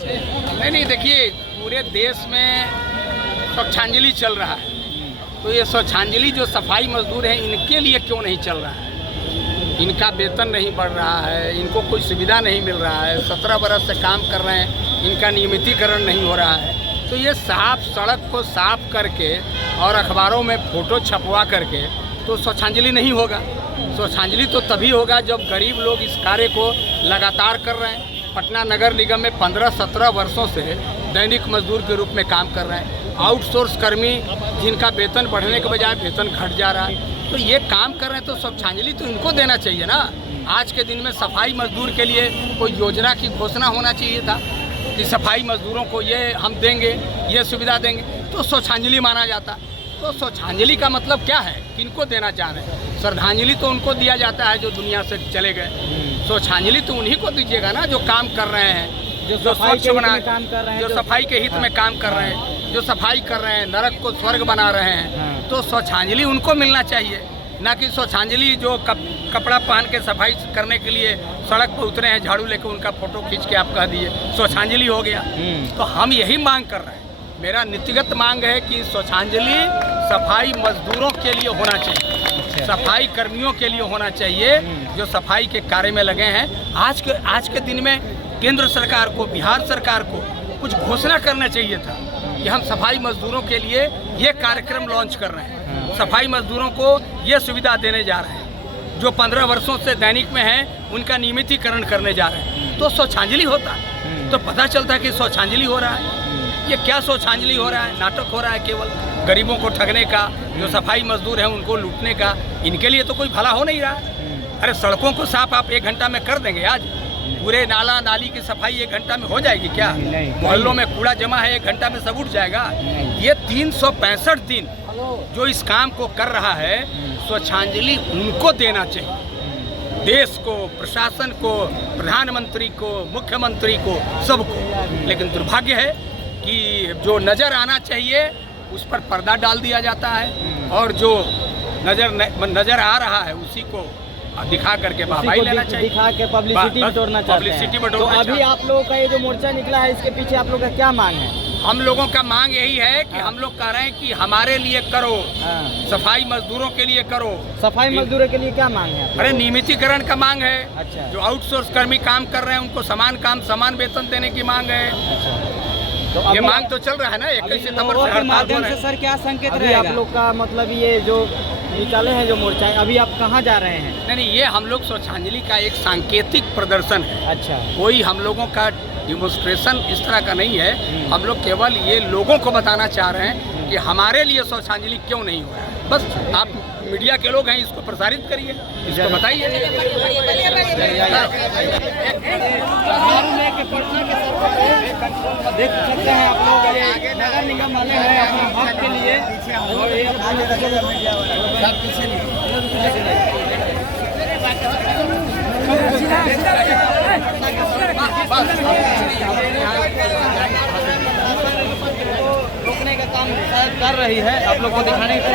नहीं देखिए, पूरे देश में स्वच्छांजलि चल रहा है, तो ये स्वच्छांजलि जो सफाई मजदूर हैं इनके लिए क्यों नहीं चल रहा है? इनका वेतन नहीं बढ़ रहा है, इनको कोई सुविधा नहीं मिल रहा है, 17 बरस से काम कर रहे हैं, इनका नियमितीकरण नहीं हो रहा है। तो ये साफ सड़क को साफ करके और अखबारों में फ़ोटो छपवा करके तो स्वच्छांजलि नहीं होगा। स्वच्छांजलि तो तभी होगा जब गरीब लोग इस कार्य को लगातार कर रहे हैं। पटना नगर निगम में 15-17 वर्षों से दैनिक मजदूर के रूप में काम कर रहे हैं। आउटसोर्स कर्मी जिनका वेतन बढ़ने के बजाय वेतन घट जा रहा है, तो ये काम कर रहे हैं, तो स्वच्छांजलि तो इनको देना चाहिए ना। आज के दिन में सफाई मजदूर के लिए कोई योजना की घोषणा होना चाहिए था कि सफाई मजदूरों को ये हम देंगे, ये सुविधा देंगे, तो स्वच्छांजलि माना जाता। तो स्वच्छांजलि का मतलब क्या है, किनको देना चाह रहे हैं? श्रद्धांजलि तो उनको दिया जाता है जो दुनिया से चले गए। स्वच्छांजलि तो उन्हीं को दीजिएगा ना जो काम कर रहे हैं, जो स्वच्छ बना काम कर रहे हैं, जो सफाई के हित में काम कर रहे हैं, जो सफाई कर रहे हैं, नरक को स्वर्ग बना रहे हैं। तो स्वच्छांजलि उनको मिलना चाहिए, ना कि स्वच्छांजलि जो कपड़ा पहन के सफाई करने के लिए सड़क पर उतरे हैं, झाड़ू लेकर उनका फोटो खींच के आप कह दिए स्वच्छांजलि हो गया। तो हम यही मांग कर रहे हैं, मेरा नीतिगत मांग है कि स्वच्छांजलि सफाई मजदूरों के लिए होना चाहिए, सफाई कर्मियों के लिए होना चाहिए जो सफाई के कार्य में लगे हैं। आज के दिन में केंद्र सरकार को, बिहार सरकार को कुछ घोषणा करना चाहिए था कि हम सफाई मजदूरों के लिए ये कार्यक्रम लॉन्च कर रहे हैं, सफाई मजदूरों को ये सुविधा देने जा रहे हैं, जो 15 वर्षों से दैनिक में हैं उनका नियमितीकरण करने जा रहे हैं। तो स्वच्छांजलि होता तो पता चलता कि स्वच्छांजलि हो रहा है। ये क्या स्वच्छांजलि हो रहा है? नाटक हो रहा है, केवल गरीबों को ठगने का, जो सफाई मजदूर हैं उनको लूटने का। इनके लिए तो कोई भला हो नहीं रहा। अरे सड़कों को साफ आप 1 घंटा में कर देंगे? आज पूरे नाला नाली की सफाई 1 घंटा में हो जाएगी क्या? मोहल्लों में कूड़ा जमा है, 1 घंटा में सब उठ जाएगा? ये 365 दिन जो इस काम को कर रहा है, स्वच्छांजलि उनको देना चाहिए, देश को, प्रशासन को, प्रधानमंत्री को, मुख्यमंत्री को, सबको। लेकिन दुर्भाग्य है कि जो नज़र आना चाहिए उस पर पर्दा डाल दिया जाता है, और जो नज़र आ रहा है उसी को दिखा करके वाहवाही लेना चाहिए, दिखा के पब्लिसिटी बटोरना चाहते हैं। तो अभी आप लोगों का ये जो मोर्चा निकला है, इसके पीछे आप लोगों का क्या मांग है? हम लोगों का मांग यही है कि हम लोग कह रहे हैं कि हमारे लिए करो, सफाई मजदूरों के लिए करो। सफाई मजदूरों के लिए क्या मांग है? अरे नियमितीकरण का मांग है। अच्छा। जो आउटसोर्स कर्मी काम कर रहे हैं उनको समान काम समान वेतन देने की मांग है। तो ये मांग तो चल रहा है ना। 21 सितंबर से हड़ताल हो रहा है। सर क्या संकेत रहेगा आप लोग का? मतलब ये जो निकाले हैं जो मोर्चा, अभी आप कहाँ जा रहे हैं? नहीं, ये हम लोग स्वच्छांजलि का एक सांकेतिक प्रदर्शन है। अच्छा। कोई हम लोगों का डिमोन्स्ट्रेशन इस तरह का नहीं है। हम लोग केवल ये लोगों को बताना चाह रहे हैं कि हमारे लिए स्वच्छांजलि क्यों नहीं हो रहा है। बस आप मीडिया के लोग हैं, इसको प्रसारित करिए, इसको बताइए। देख सकते हैं आप लोग, ये नगर निगम वाले हैं अपने हक के लिए, और ये रोकने का काम कर रही है, आप लोग को दिखाने की